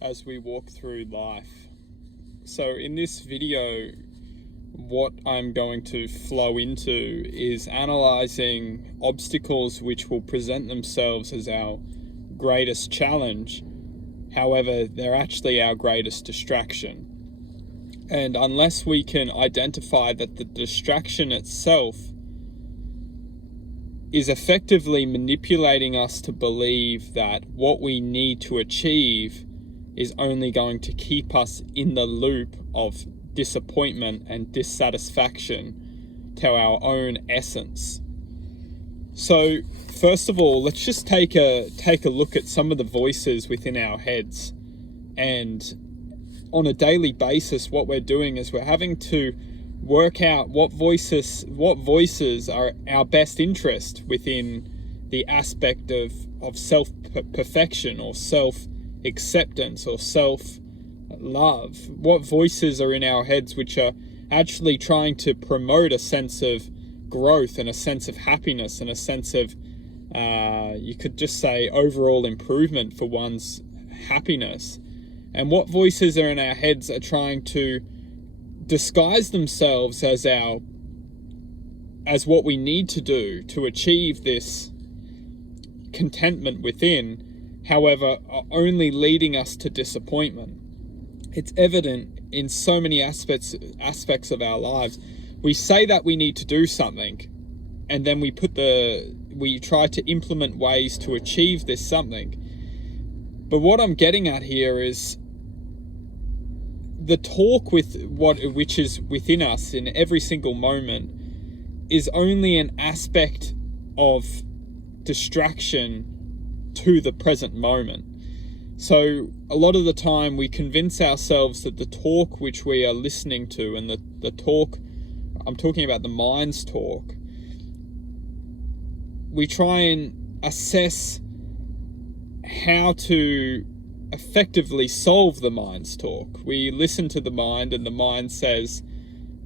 as we walk through life. So in this video, what I'm going to flow into is analyzing obstacles which will present themselves as our greatest challenge. However, they're actually our greatest distraction. And unless we can identify that the distraction itself is effectively manipulating us to believe that what we need to achieve is only going to keep us in the loop of disappointment and dissatisfaction to our own essence. So first of all, let's just take a look at some of the voices within our heads. And on a daily basis, what we're doing is we're having to work out what voices are our best interest within the aspect of self-perfection or self-acceptance or self-love. What voices are in our heads which are actually trying to promote a sense of growth and a sense of happiness and a sense of, you could just say, overall improvement for one's happiness. And what voices are in our heads are trying to disguise themselves as what we need to do to achieve this contentment within, however, are only leading us to disappointment. It's evident in so many aspects of our lives. We say that we need to do something, and then we try to implement ways to achieve this something. But what I'm getting at here is the talk which is within us in every single moment is only an aspect of distraction to the present moment. So a lot of the time we convince ourselves that the talk which we are listening to, and the talk, I'm talking about the mind's talk, we try and assess how to effectively solve the mind's talk. We listen to the mind, and the mind says,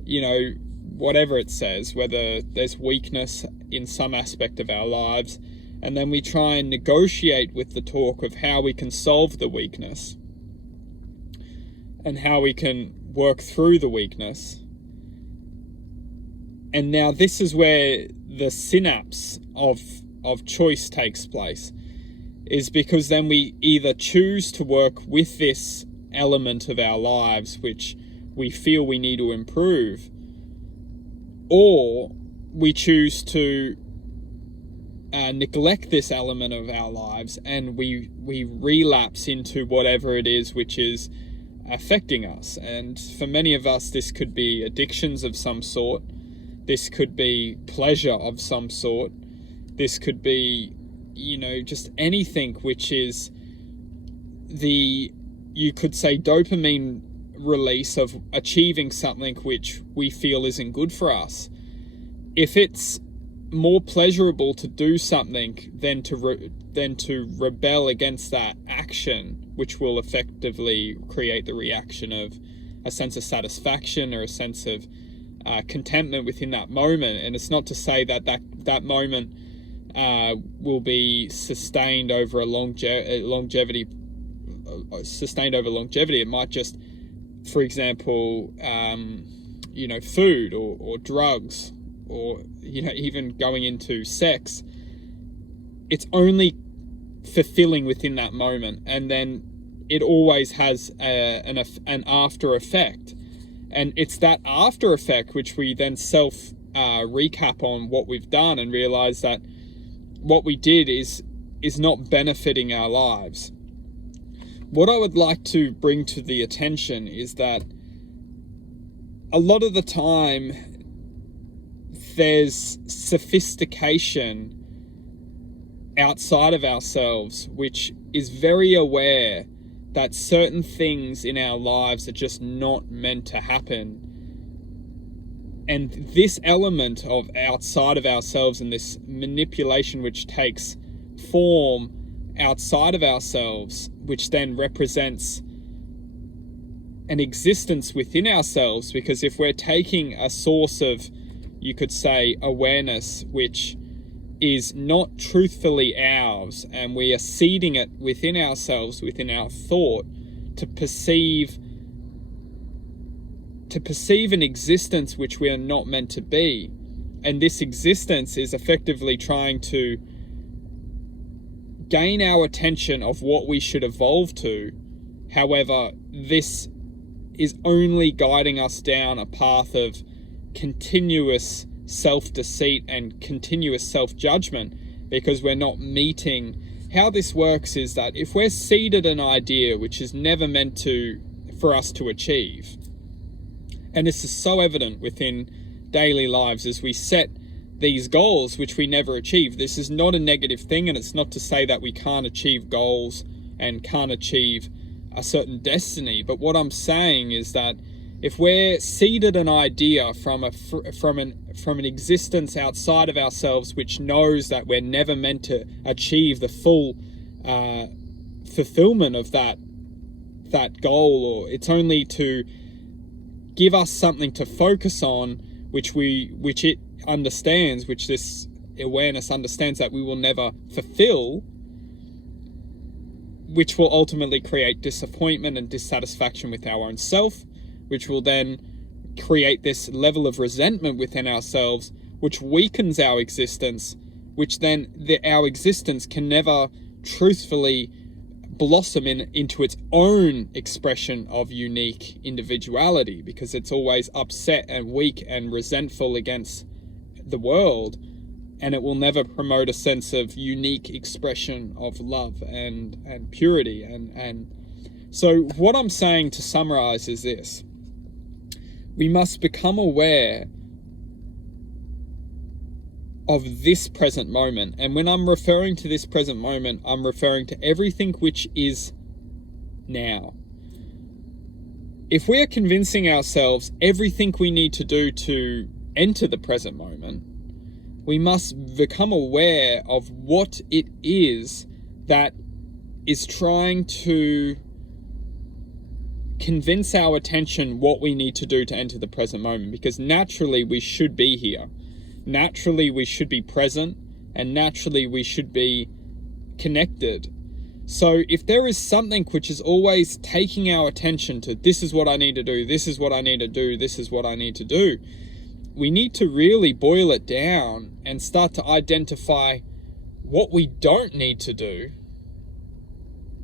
whatever it says, whether there's weakness in some aspect of our lives, and then we try and negotiate with the talk of how we can solve the weakness and how we can work through the weakness. And now this is where the synapse of choice takes place, is because then we either choose to work with this element of our lives which we feel we need to improve, or we choose to neglect this element of our lives, and we relapse into whatever it is which is affecting us. And for many of us, this could be addictions of some sort, this could be pleasure of some sort, this could be just anything which is you could say, dopamine release of achieving something which we feel isn't good for us. If it's more pleasurable to do something than to rebel against that action, which will effectively create the reaction of a sense of satisfaction or a sense of contentment within that moment. And it's not to say that moment will be sustained over longevity. It might just, for example, food or drugs, or even going into sex. It's only fulfilling within that moment, and then it always has an after effect, and it's that after effect which we then recap on what we've done and realize that what we did is not benefiting our lives. What I would like to bring to the attention is that a lot of the time there's sophistication outside of ourselves which is very aware that certain things in our lives are just not meant to happen. And this element of outside of ourselves and this manipulation which takes form outside of ourselves, which then represents an existence within ourselves, because if we're taking a source of, you could say, awareness which is not truthfully ours, and we are seeding it within ourselves, within our thought, to perceive an existence which we are not meant to be. And this existence is effectively trying to gain our attention of what we should evolve to. However, this is only guiding us down a path of continuous self-deceit and continuous self-judgment, because we're not meeting. How this works is that if we're seeded an idea which is never meant for us to achieve, and this is so evident within daily lives as we set these goals which we never achieve. This is not a negative thing, and it's not to say that we can't achieve goals and can't achieve a certain destiny. But what I'm saying is that if we're seeded an idea from an existence outside of ourselves, which knows that we're never meant to achieve the full fulfillment of that goal, or it's only to give us something to focus on, which it understands, which this awareness understands that we will never fulfill, which will ultimately create disappointment and dissatisfaction with our own self, which will then create this level of resentment within ourselves, which weakens our existence, which then our existence can never truthfully blossom into its own expression of unique individuality, because it's always upset and weak and resentful against the world, and it will never promote a sense of unique expression of love and purity. And so what I'm saying, to summarize, is this: we must become aware of this present moment. And when I'm referring to this present moment, I'm referring to everything which is now. If we're convincing ourselves everything we need to do to enter the present moment, we must become aware of what it is that is trying to convince our attention what we need to do to enter the present moment. Because naturally we should be here. Naturally we should be present, and naturally we should be connected. So if there is something which is always taking our attention to, this is what I need to do, this is what I need to do, this is what I need to do, we need to really boil it down and start to identify what we don't need to do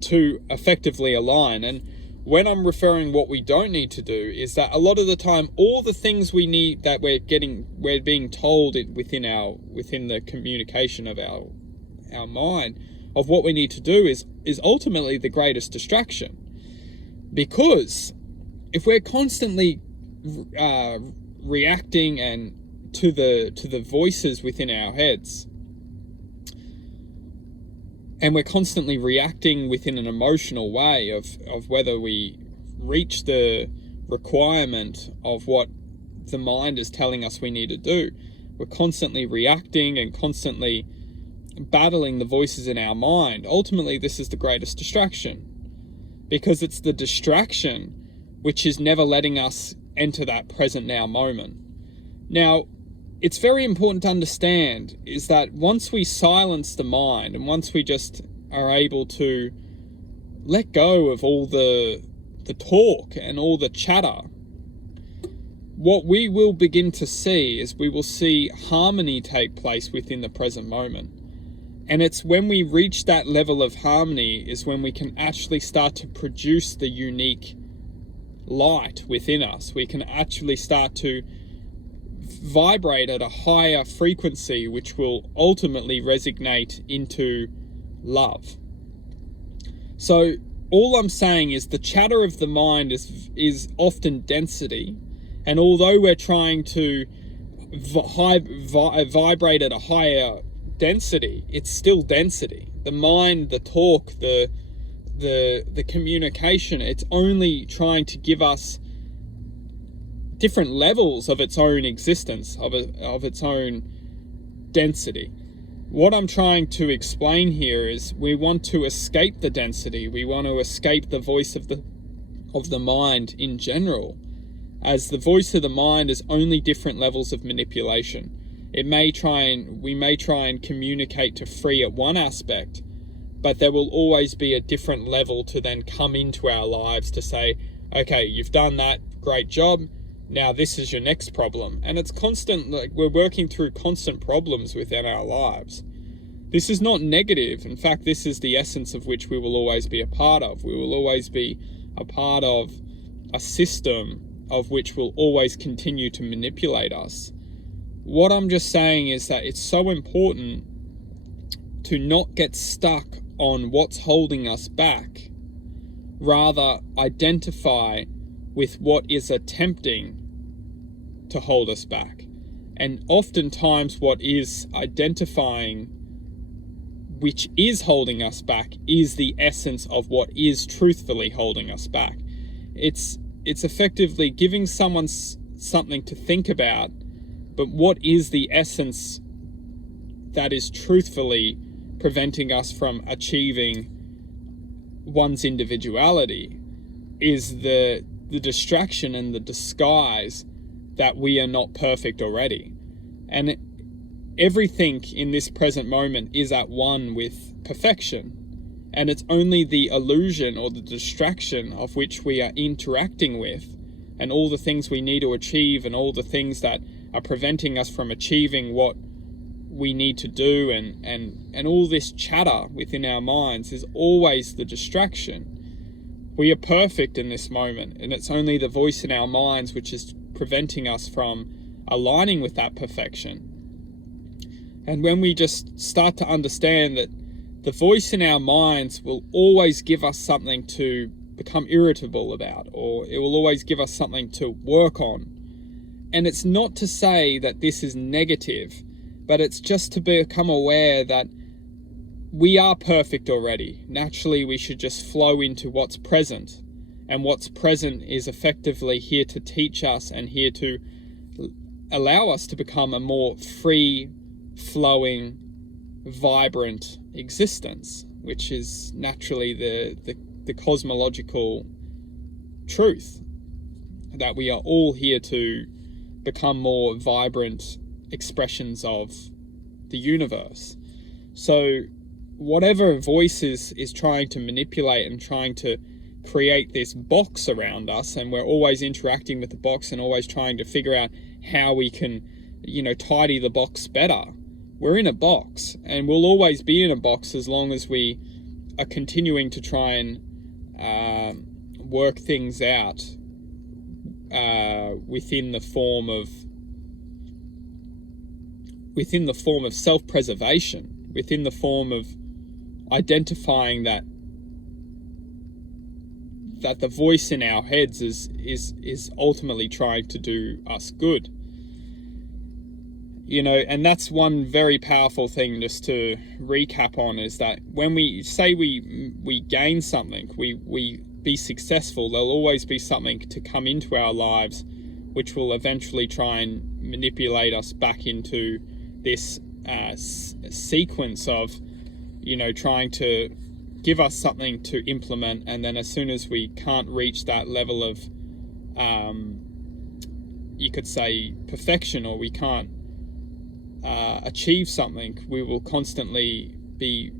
to effectively align. And when I'm referring what we don't need to do, is that a lot of the time, all the things we need that we're being told within the communication of our mind of what we need to do is ultimately the greatest distraction. Because if we're constantly reacting and to the voices within our heads, and we're constantly reacting within an emotional way of whether we reach the requirement of what the mind is telling us we need to do, we're constantly reacting and constantly battling the voices in our mind. Ultimately, this is the greatest distraction, because it's the distraction which is never letting us enter that present now moment. Now, it's very important to understand is that once we silence the mind, and once we just are able to let go of all the talk and all the chatter, what we will begin to see is we will see harmony take place within the present moment. And it's when we reach that level of harmony is when we can actually start to produce the unique light within us. We can actually start to vibrate at a higher frequency, which will ultimately resonate into love. So all I'm saying is the chatter of the mind is often density, and although we're trying to vibrate at a higher density, it's still density. The mind, the talk, the communication, it's only trying to give us different levels of its own existence, of its own density. What I'm trying to explain here is we want to escape the density. We want to escape the voice of the mind in general, as the voice of the mind is only different levels of manipulation. We may try and communicate to free at one aspect, but there will always be a different level to then come into our lives to say, okay, you've done that, great job, now this is your next problem. And it's constant, like we're working through constant problems within our lives. This is not negative. In fact, this is the essence of which we will always be a part of. We will always be a part of a system of which will always continue to manipulate us. What I'm just saying is that it's so important to not get stuck on what's holding us back, rather identify with what is attempting to hold us back. And oftentimes what is identifying which is holding us back is the essence of what is truthfully holding us back. It's effectively giving someone something to think about, but what is the essence that is truthfully preventing us from achieving one's individuality is the distraction and the disguise that we are not perfect already. And everything in this present moment is at one with perfection. And it's only the illusion or the distraction of which we are interacting with, and all the things we need to achieve and all the things that are preventing us from achieving what we need to do, and all this chatter within our minds is always the distraction. We are perfect in this moment, and it's only the voice in our minds which is preventing us from aligning with that perfection. And when we just start to understand that the voice in our minds will always give us something to become irritable about, or it will always give us something to work on. And it's not to say that this is negative, but it's just to become aware that we are perfect already. Naturally, we should just flow into what's present. And what's present is effectively here to teach us and here to allow us to become a more free, flowing, vibrant existence, which is naturally the cosmological truth, that we are all here to become more vibrant expressions of the universe. So whatever voice is trying to manipulate and trying to create this box around us, and we're always interacting with the box and always trying to figure out how we can, tidy the box better. We're in a box, and we'll always be in a box as long as we are continuing to try and work things out within the form of self-preservation, within the form of identifying that the voice in our heads is ultimately trying to do us good. And that's one very powerful thing just to recap on, is that when we say we gain something, we be successful, there'll always be something to come into our lives which will eventually try and manipulate us back into this sequence of, trying to give us something to implement. And then as soon as we can't reach that level of, you could say, perfection, or we can't achieve something, we will constantly be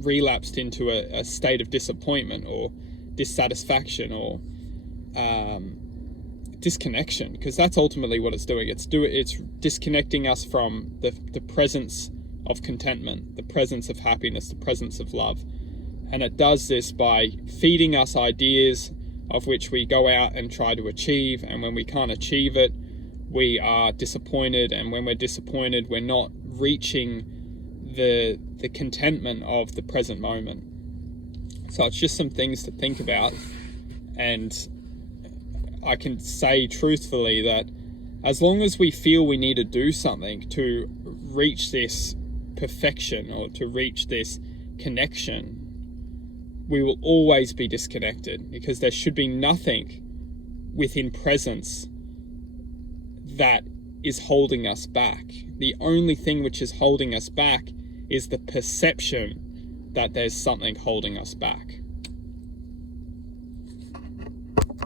relapsed into a state of disappointment or dissatisfaction or disconnection, because that's ultimately what it's doing. It's disconnecting us from the presence of contentment, the presence of happiness, the presence of love. And it does this by feeding us ideas of which we go out and try to achieve, and when we can't achieve it, we are disappointed, and when we're disappointed, we're not reaching the contentment of the present moment. So it's just some things to think about. And I can say truthfully that as long as we feel we need to do something to reach this perfection or to reach this connection, we will always be disconnected, because there should be nothing within presence that is holding us back. The only thing which is holding us back is the perception that there's something holding us back.